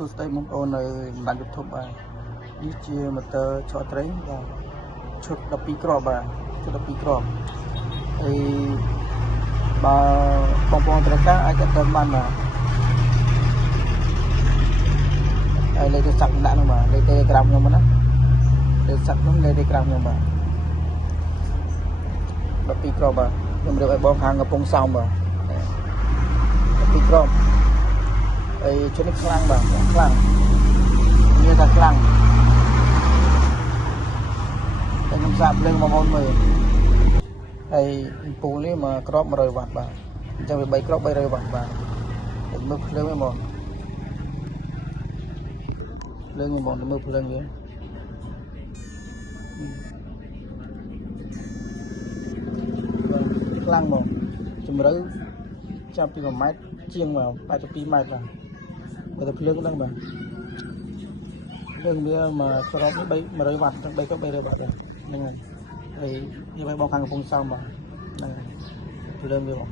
សួស្តីបងប្អូននៅបណ្ដាញ YouTube បាទនេះជា motor ឆក់ត្រីបាទឈុត12គ្រាប់បាទឈុត12គ្រាប់ហើយបើបងប្អូនត្រូវការអាចទៅបានបាទហើយលេខទូរស័ព្ទដាក់នោះបាទលេខ Telegram ខ្ញុំណាលេខទូរស័ព្ទខ្ញុំលេខ Telegram ខ្ញុំបាទ12គ្រាប់បាទខ្ញុំរៀបឲ្យបងខាងកំពង់សោមបាទ12គ្រាប់ហើយឈុតនេះខ្លាំងបាទខ្លាំងមានតែខ្លាំងតែខ្ញុំសាកភ្លើងបងប្អូនមើលហើយពូលនេះមកគ្រាប់100វ៉ាត់បាទអញ្ចឹងវា3គ្រាប់300វ៉ាត់បាទតែមើលភ្លើងវិញបងភ្លើងវិញបងមើលភ្លើងវាខ្លាំងបងជម្រៅចាប់ពី1ម៉ែត្រជាងមក82ម៉ែត្របាទបើតែភ្លើងហ្នឹងបាទភ្លើងវាមកគ្រាប់នេះ100វ៉ាត់ទាំង3គ្រាប់300វ៉ាត់ហ្នឹងហើយហើយនេះឲ្យបងខាងកំពង់សោមបាទហ្នឹងហើយភ្លើងវាបងម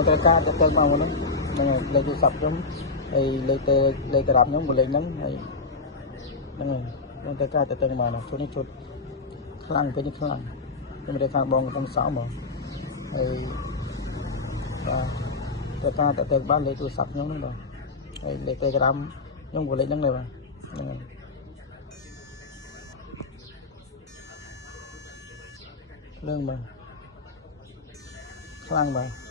កត្រូវការទៅមកហ្នឹងហ្នឹងហើយលេខទូរស័ព្ទខ្ញុំហើយលេខក្រដាប់ខ្ញុំលេខហ្នឹងហើយហ្នឹងហើយបងត្រូវការទៅមកណាឈុតនេះឈុតខ្លាំងពេញខ្លាំងខ្ញុំទៅខាងបងកំពង់សោមបងហើយបាទត្រូវការទៅបានលេខទូរស័ព្ទខ្ញុំហ្នឹងបាទហើយលេខ Telegram ខ្ញុំក៏លេខហ្នឹងដែរបាទហ្នឹងហើយភ្លើងបាទខ្លាំងបាទ